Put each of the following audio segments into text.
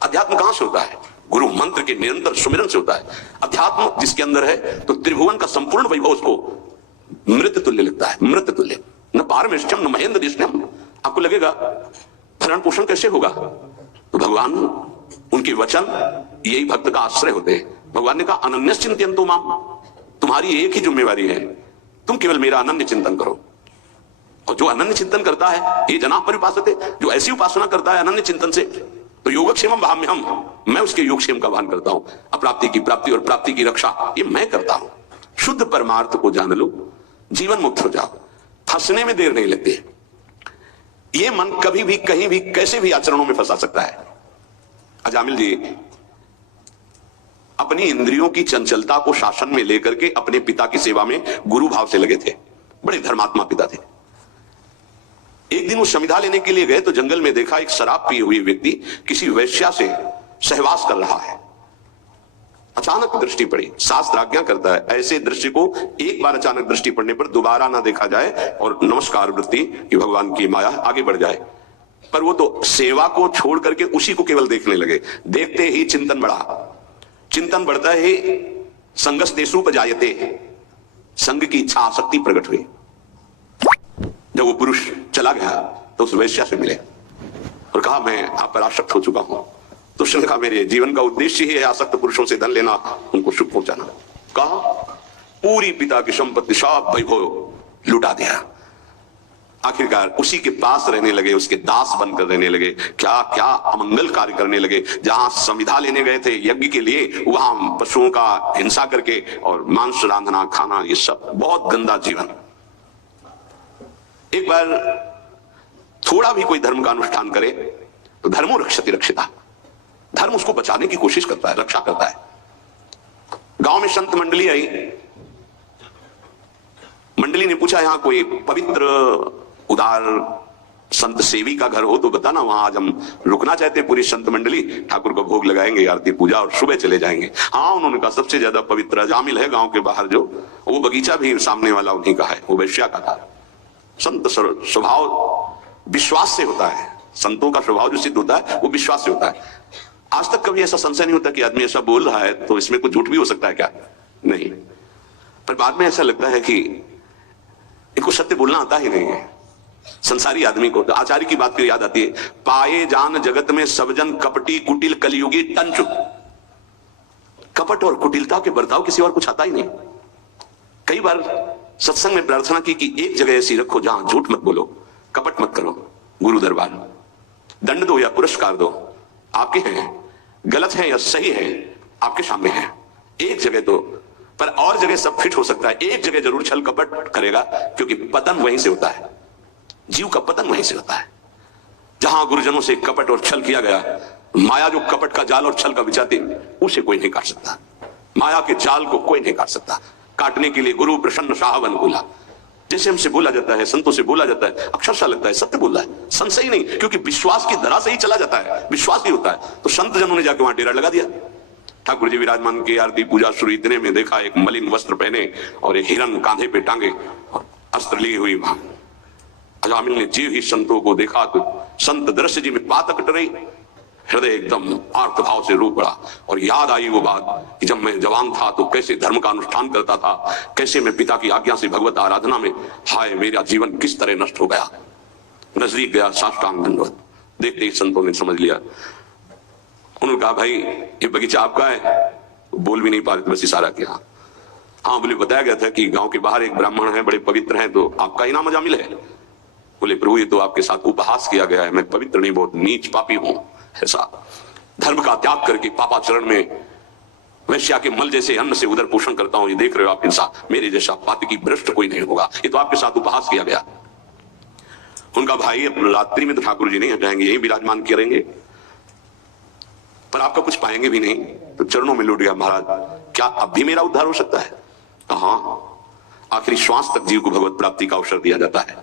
अध्यात्म कहां से होता है? गुरु मंत्र के निरंतर सुमिरन से होता है। अध्यात्म जिसके अंदर है तो त्रिभुवन का संपूर्ण वैभव उसको मृत तुल्य लगता है, मृत तुल्य। न पारमेष्ठ्यम न महेंद्र दिष्टम। आपको लगेगा भरण पोषण कैसे होगा? तो भगवान, उनके वचन यही भक्त का आश्रय होते हैं। भगवान ने कहा अनन्य चिंतयन्तु माम, तुम्हारी एक ही जिम्मेवारी है, तुम केवल मेरा अनन्य चिंतन करो। और जो अनन्य चिंतन करता है ये जना परिपासते, जो ऐसी उपासना करता है अनन्य चिंतन से, तो योगक्षेमम भाम्यहम, मैं उसके योगक्षेम का भान करता हूं। अप्राप्ति की प्राप्ति और प्राप्ति की रक्षा ये मैं करता हूं। शुद्ध परमार्थ को जान लो, जीवन मुक्त हो जाओ, फंसने में देर नहीं लगती। ये मन कभी भी कहीं भी कैसे भी आचरणों में फंसा सकता है। अजामिल जी अपनी इंद्रियों की चंचलता को शासन में लेकर के अपने पिता की सेवा में गुरु भाव से लगे थे। बड़े धर्मात्मा पिता थे। एक दिन वो समिधा लेने के लिए गए तो जंगल में देखा एक शराब पिए हुए व्यक्ति किसी वैश्या से सहवास कर रहा है। अचानक दृष्टि पड़ी। शास्त्र आज्ञा करता है ऐसे दृश्य को एक बार अचानक दृष्टि पड़ने पर दोबारा ना देखा जाए और नमस्कार वृत्ति कि भगवान की माया आगे बढ़ जाए। पर वो तो सेवा को छोड़ करके उसी को केवल देखने लगे। देखते ही चिंतन बढ़ा। चिंतन बढ़ता ही संगस देशोपजायते, संग की इच्छा आसक्ति प्रकट हुई। जब वो पुरुष चला गया तो उस वैश्या से मिले और कहा मैं आप पर आसक्त हो चुका हूं। तो उसने कहा मेरे जीवन का उद्देश्य ही है आसक्त पुरुषों से धन लेना, उनको सुख पहुंचाना। कहा पूरी पिता की संपत्ति सब वैभव लुटा दिया। आखिरकार उसी के पास रहने लगे, उसके दास बनकर रहने लगे। क्या क्या अमंगल कार्य करने लगे। जहां संविधा लेने गए थे यज्ञ के लिए, वहां पशुओं का हिंसा करके और मांस रांधना खाना, ये सब बहुत गंदा जीवन। एक बार थोड़ा भी कोई धर्म का अनुष्ठान करे तो धर्मो रक्षति रक्षिता, धर्म उसको बचाने की कोशिश करता है, रक्षा करता है। गांव में संत मंडली आई। मंडली ने पूछा यहां कोई पवित्र उदार संत सेवी का घर हो तो बताना, वहां आज हम रुकना चाहते पूरी संत मंडली, ठाकुर को भोग लगाएंगे, आरती पूजा और सुबह चले जाएंगे। हाँ, उन्होंने कहा सबसे ज्यादा पवित्र अजामिल है गांव के बाहर, जो वो बगीचा भी सामने वाला उन्हीं का है, वो वैश्या का था। संत स्वभाव विश्वास से होता है। संतों का स्वभाव जो सिद्ध होता है वो विश्वास से होता है। आज तक कभी ऐसा संशय नहीं होता कि आदमी ऐसा बोल रहा है तो इसमें कुछ झूठ भी हो सकता है क्या? नहीं। पर बाद में ऐसा लगता है कि इनको सत्य बोलना आता ही नहीं है। संसारी आदमी को तो आचार्य की बात याद आती है, पाए जान जगत में सब जन कपटी कुटिल कलयुगी टंचु। कपट और कुटिलता के बर्ताव किसी और कुछ आता ही नहीं। कई बार सत्संग में प्रार्थना की कि एक जगह ऐसी रखो जहां झूठ मत बोलो, कपट मत करो। गुरु दरबार, दंड दो या पुरस्कार दो, आपके हैं, गलत है या सही है आपके सामने है। एक जगह तो, पर और जगह सब फिट हो सकता है, एक जगह जरूर छल कपट करेगा, क्योंकि पतन वहीं से होता है। जीव का पतन वहीं से होता है। जहां गुरुजनों से कपट और छल किया गया, माया जो कपट का जाल और छल का बिछाती, उसे कोई नहीं काट सकता। माया के जाल को कोई नहीं काट सकता। काटने के लिए गुरु प्रसन्न साहब अनुकूला, जैसे हमसे बोला जाता है, संतों से बोला जाता है, अक्षरशः लगता है सत्य बोल रहा है, संशय नहीं, क्योंकि विश्वास की धरा से ही चला जाता है, विश्वास ही होता है। तो संत जनों ने जाके वहां डेरा लगा दिया। ठाकुर जी विराजमान के आरती पूजा शुरू, इतने में देखा एक मलिन वस्त्र पहने और एक हिरन कांधे पे टांगे और अस्त्र लिए हुई वहां। अजामिल ने जीव ही संतों को देखा तो संत दृश्य जी में पातक टरे, हृदय एकदम आर्त भाव से रो पड़ा और याद आई वो बात कि जब मैं जवान था तो कैसे धर्म का अनुष्ठान करता था, कैसे मैं पिता की आज्ञा से भगवत आराधना में, हाय मेरा जीवन किस तरह नष्ट हो गया। नजदीक गया, साष्टांग दंडवत। देखते ही संतों ने समझ लिया। उन्होंने कहा भाई ये बगीचा आपका है? बोल भी नहीं पा रहे थे, बस इशारा किया। हाँ बोले बताया गया था कि गांव के बाहर एक ब्राह्मण है, बड़े पवित्र हैं, तो आपका ही नाम अजामिल है? बोले प्रभु ये तो आपके साथ उपहास किया गया है, मैं पवित्र नहीं, बहुत नीच पापी हूं। ऐसा धर्म का त्याग करके पापाचरण में वैश्या के मल जैसे अन्न से उदर पोषण करता हूं, ये देख रहे हो आप इंसान, मेरे जैसा पातकी भ्रष्ट कोई नहीं होगा, ये तो आपके साथ उपहास किया गया। उनका भाई अपने रात्रि में तो ठाकुर जी नहीं हटाएंगे, यही विराजमान करेंगे, पर आपका कुछ पाएंगे भी नहीं। तो चरणों में लौट गया, महाराज क्या अब भी मेरा उद्धार हो सकता है? हाँ, आखिरी श्वास तक जीव को भगवत प्राप्ति का अवसर दिया जाता है।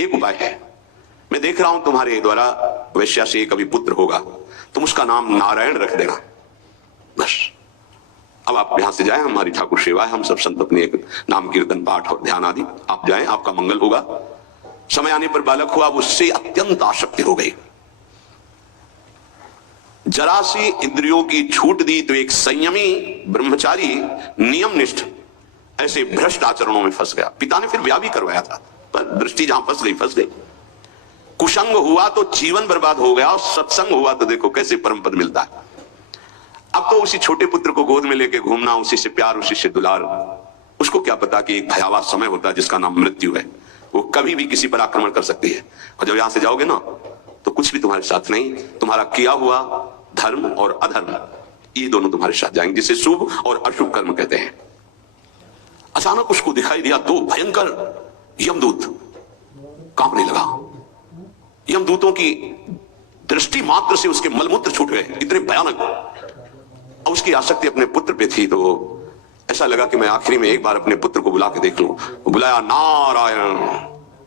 एक उपाय है, मैं देख रहा हूं तुम्हारे द्वारा वैश्या से कभी पुत्र होगा, तुम उसका नाम नारायण रख देना, बस। अब आप यहां से जाएं, हमारी ठाकुर सेवा है, हम सब संत अपने एक नाम कीर्तन पाठ और ध्यान आदि, आप जाएं, आपका मंगल होगा। समय आने पर बालक हुआ, उससे अत्यंत आसक्ति हो गई। जरा सी इंद्रियों की छूट दी तो एक संयमी ब्रह्मचारी नियमनिष्ठ ऐसे भ्रष्ट आचरणों में फंस गया। पिता ने फिर ब्याह भी करवाया था, पर दृष्टि जहां फंस गई। कुसंग हुआ तो जीवन बर्बाद हो गया, और सत्संग हुआ तो देखो कैसे परम पद मिलता है। अब तो उसी छोटे पुत्र को गोद में लेके घूमना, उसी से प्यार, उसी से दुलार। उसको क्या पता कि एक भयावह समय होता है जिसका नाम मृत्यु है। वो कभी भी किसी पर आक्रमण कर सकती है, और जब यहां से जाओगे ना तो कुछ भी तुम्हारे साथ नहीं। तुम्हारा किया हुआ धर्म और अधर्म, ये दोनों तुम्हारे साथ जाएंगे, जिसे शुभ और अशुभ कर्म कहते हैं। अचानक उसको दिखाई दिया दो भयंकर यमदूत। कांपने लगा। यमदूतों की दृष्टि मात्र से उसके मलमूत्र छूट गए, इतने भयानक। और उसकी आसक्ति अपने पुत्र पे थी, तो ऐसा लगा कि मैं आखिरी में एक बार अपने पुत्र को बुला के देख लूं। बुलाया, नारायण,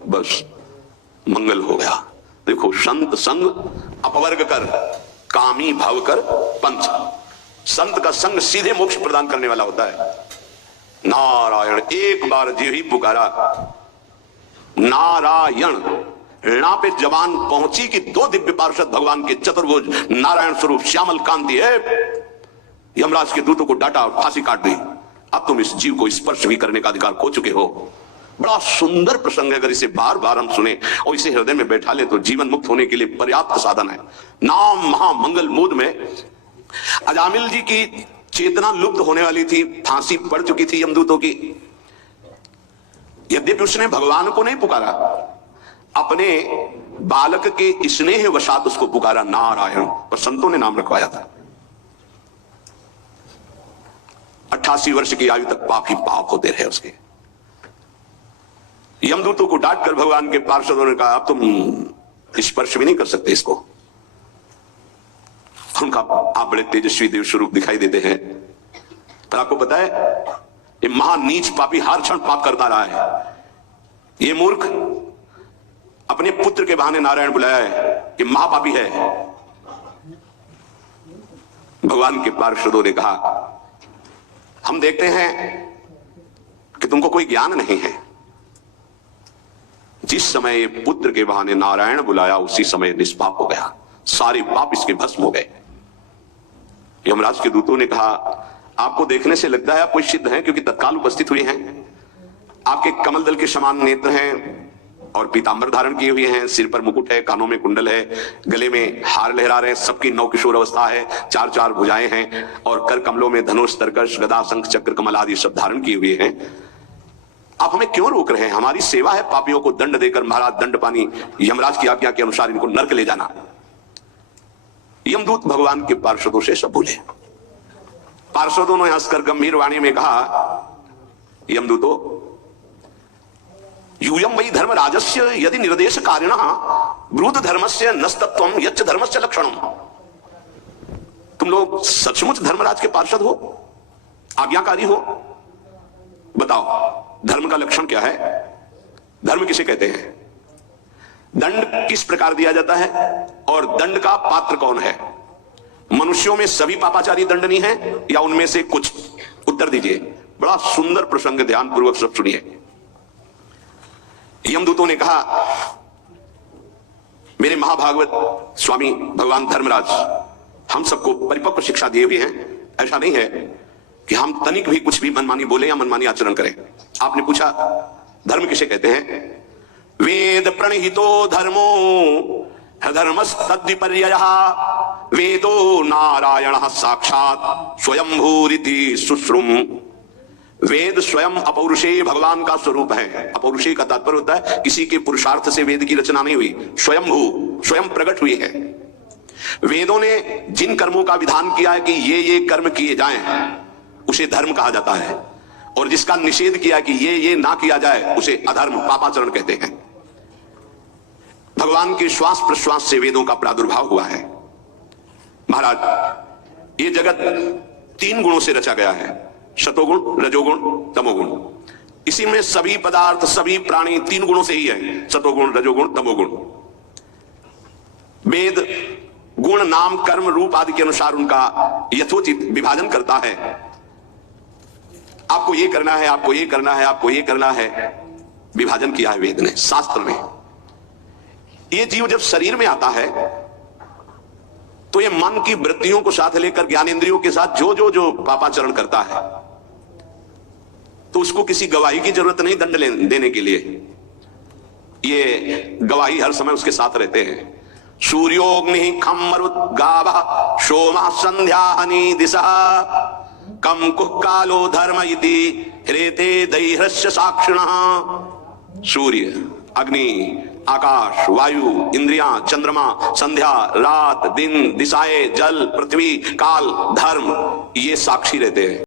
बस मंगल हो गया। देखो, संत संग अपवर्ग कर, कामी भव कर पंथ। संत का संग सीधे मोक्ष प्रदान करने वाला होता है। नारायण, एक बार जी ही पुकारा नारायण, ऋणा पे जवान पहुंची कि दो दिव्य पार्षद भगवान के चतुर्भुज नारायण स्वरूप श्यामल कांति है, यमराज के दूतों को डांटा और फांसी काट दी। अब तुम इस जीव को स्पर्श भी करने का अधिकार खो चुके हो। बड़ा सुंदर प्रसंग है, अगर इसे बार बार हम सुने और इसे हृदय में बैठा ले तो जीवन मुक्त होने के लिए पर्याप्त साधन है। नाम महामंगल मूद में अजामिल जी की चेतना लुप्त होने वाली थी, फांसी पड़ चुकी थी यमदूतों की। यद्यपि उसने भगवान को नहीं पुकारा, अपने बालक के स्नेह वशात उसको पुकारा नारायण, पर संतों ने नाम रखवाया था। 88 वर्ष की आयु तक पाप ही पाप होते रहे उसके। यमदूतों को डांट कर भगवान के पार्षदों ने कहा, अब तुम स्पर्श भी नहीं कर सकते इसको। उनका आप बड़े तेजस्वी देव स्वरूप दिखाई देते हैं, पर आपको पता है ये महान नीच पापी हर क्षण पाप करता रहा है। ये मूर्ख अपने पुत्र के बहाने नारायण बुलाया है, ये महापापी है। भगवान के पार्षदों ने कहा, हम देखते हैं कि तुमको कोई ज्ञान नहीं है। जिस समय ये पुत्र के बहाने नारायण बुलाया, उसी समय निष्पाप हो गया, सारे पाप इसके भस्म हो गए। यमराज के दूतों ने कहा, आपको देखने से लगता है आप कोई सिद्ध हैं, क्योंकि तत्काल उपस्थित हुए हैं। आपके कमल दल के समान नेत्र हैं और पीतांबर धारण किए हुए हैं, सिर पर मुकुट है, कानों में कुंडल है, गले में हार लहरा रहे हैं, सबकी नवकिशोर अवस्था है, चार चार भुजाएं हैं और कर कमलों में धनुष, तरकश, गदा, शंख, चक्र, कमल आदि सब धारण किए हुए हैं। आप हमें क्यों रोक रहे हैं? हमारी सेवा है पापियों को दंड देकर, महाराज दंड पानी, यमराज की आज्ञा के अनुसार इनको नरक ले जाना। यमदूत भगवान के पार्षदों से सब बोले। पार्षदों ने हंसकर गंभीर वाणी में कहा, यमदूतो, यूयम वही धर्म राजस्य यदि निर्देश कारिणः ब्रूत धर्मस्य नस्तत्वम यच्च धर्मस्य लक्षणम। तुम लोग सचमुच धर्मराज के पार्षद हो, आज्ञाकारी हो? बताओ धर्म का लक्षण क्या है? धर्म किसे कहते हैं? दंड किस प्रकार दिया जाता है और दंड का पात्र कौन है? मनुष्यों में सभी पापाचारी दंडनीय हैं या उनमें से कुछ? उत्तर दीजिए। बड़ा सुंदर प्रसंग, ध्यान पूर्वक सब सुनिए। यमदूतों ने कहा, मेरे महाभागवत स्वामी भगवान धर्मराज हम सबको परिपक्व शिक्षा दिए हुए हैं। ऐसा नहीं है कि हम तनिक भी कुछ भी मनमानी बोले या मनमानी आचरण करें। आपने पूछा धर्म किसे कहते हैं? वेद प्रणहितो धर्मो धर्मस्तद्विपर्ययः वेदो नारायणः साक्षात स्वयंभूरिति सुश्रुम। वेद स्वयं अपौरुषेय भगवान का स्वरूप है। अपौरुषेय का तात्पर्य होता है किसी के पुरुषार्थ से वेद की रचना नहीं हुई, स्वयंभू, स्वयं प्रकट हुई है। वेदों ने जिन कर्मों का विधान किया है कि ये कर्म किए जाएं, उसे धर्म कहा जाता है, और जिसका निषेध किया कि ये ना किया जाए, उसे अधर्म, पापाचरण कहते हैं। भगवान के श्वास प्रश्वास से वेदों का प्रादुर्भाव हुआ है। महाराज, ये जगत 3 गुणों से रचा गया है, सतोगुण, रजोगुण, तमोगुण। इसी में सभी पदार्थ, सभी प्राणी 3 गुणों से ही है, सतोगुण, रजोगुण, तमोगुण। वेद गुण, नाम, कर्म, रूप आदि के अनुसार उनका यथोचित विभाजन करता है। आपको ये करना है, आपको ये करना है, आपको ये करना है, विभाजन किया है वेद ने, शास्त्र ने। ये जीव जब शरीर में आता है तो ये मन की वृत्तियों को साथ लेकर ज्ञानेंद्रियों के साथ जो जो जो पापाचरण करता है, तो उसको किसी गवाही की जरूरत नहीं दंड देने के लिए। ये गवाही हर समय उसके साथ रहते हैं। सूर्योग्नि खम मरुत गावः सोमा संध्या हनि दिशा कम कुह कालो धर्म इति ह्रेते दैह्रस्य साक्षिणः। सूर्य, अग्नि, आकाश, वायु, इंद्रियां, चंद्रमा, संध्या, रात, दिन, दिशाएं, जल, पृथ्वी, काल, धर्म, ये साक्षी रहते हैं।